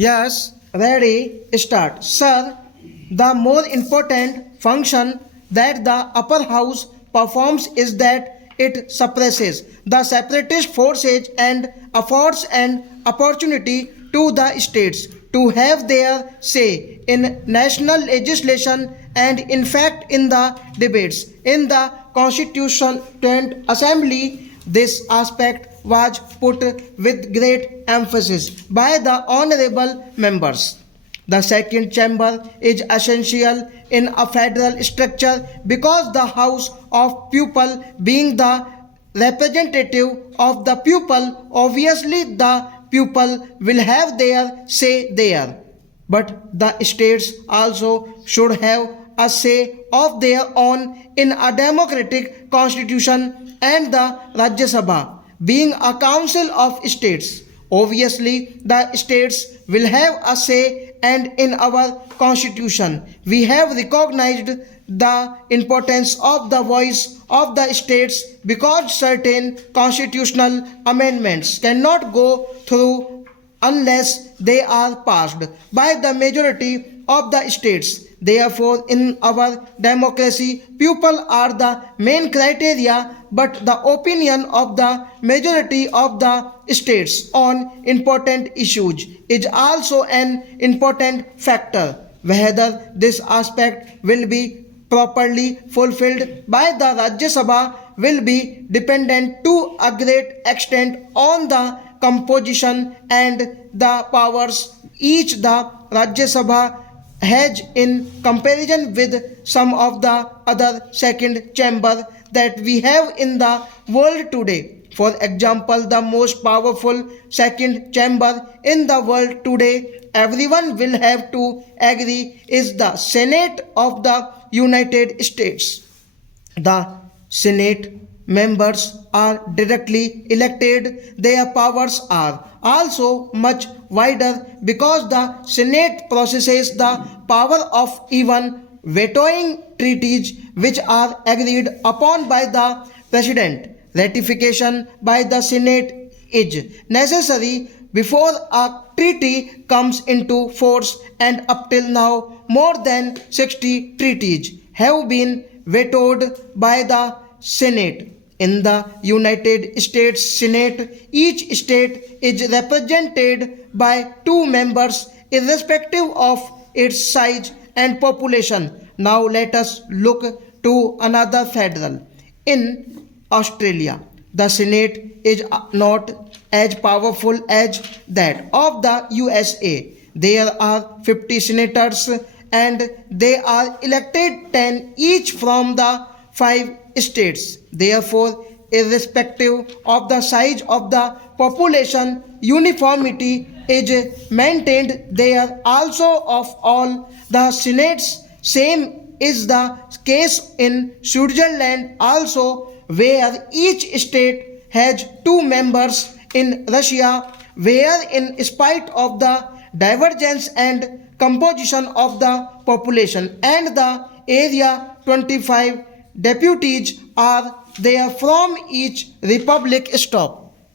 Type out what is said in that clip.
Yes, ready, start. Sir, the more important function that the upper house performs is that it suppresses the separatist forces and affords an opportunity to the states to have their say in national legislation and in fact in the debates in the constituent assembly. This aspect was put with great emphasis by the honorable members. The second chamber is essential in a federal structure because the House of People, being the representative of the people, obviously the people will have their say there. But the states also should have a say of their own in a democratic constitution, and the Rajya Sabha, being a council of states. Obviously, the states will have a say, and in our constitution, we have recognized the importance of the voice of the states because certain constitutional amendments cannot go through unless they are passed by the majority of the states. Therefore, in our democracy, people are the main criteria, but the opinion of the majority of the states on important issues is also an important factor. Whether this aspect will be properly fulfilled by the Rajya Sabha will be dependent to a great extent on the composition and the powers each the Rajya Sabha has in comparison with some of the other second chamber that we have in the world today. For example, the most powerful second chamber in the world today, everyone will have to agree, is the Senate of the United States. The Senate members are directly elected. Their powers are also much wider because the Senate possesses the power of even vetoing treaties which are agreed upon by the President. Ratification by the Senate is necessary before a treaty comes into force, and up till now more than 60 treaties have been vetoed by the Senate. In the United States Senate, each state is represented by two members irrespective of its size and population. Now let us look to another federal. In Australia, the Senate is not as powerful as that of the USA. There are 50 senators and they are elected 10 each from the 5 states. Therefore, irrespective of the size of the population, uniformity is maintained there also of all the senates. Same is the case in Switzerland also, where each state has two members. In Russia, where in spite of the divergence and composition of the population and the area, 25 deputies are there from each republic. Stop.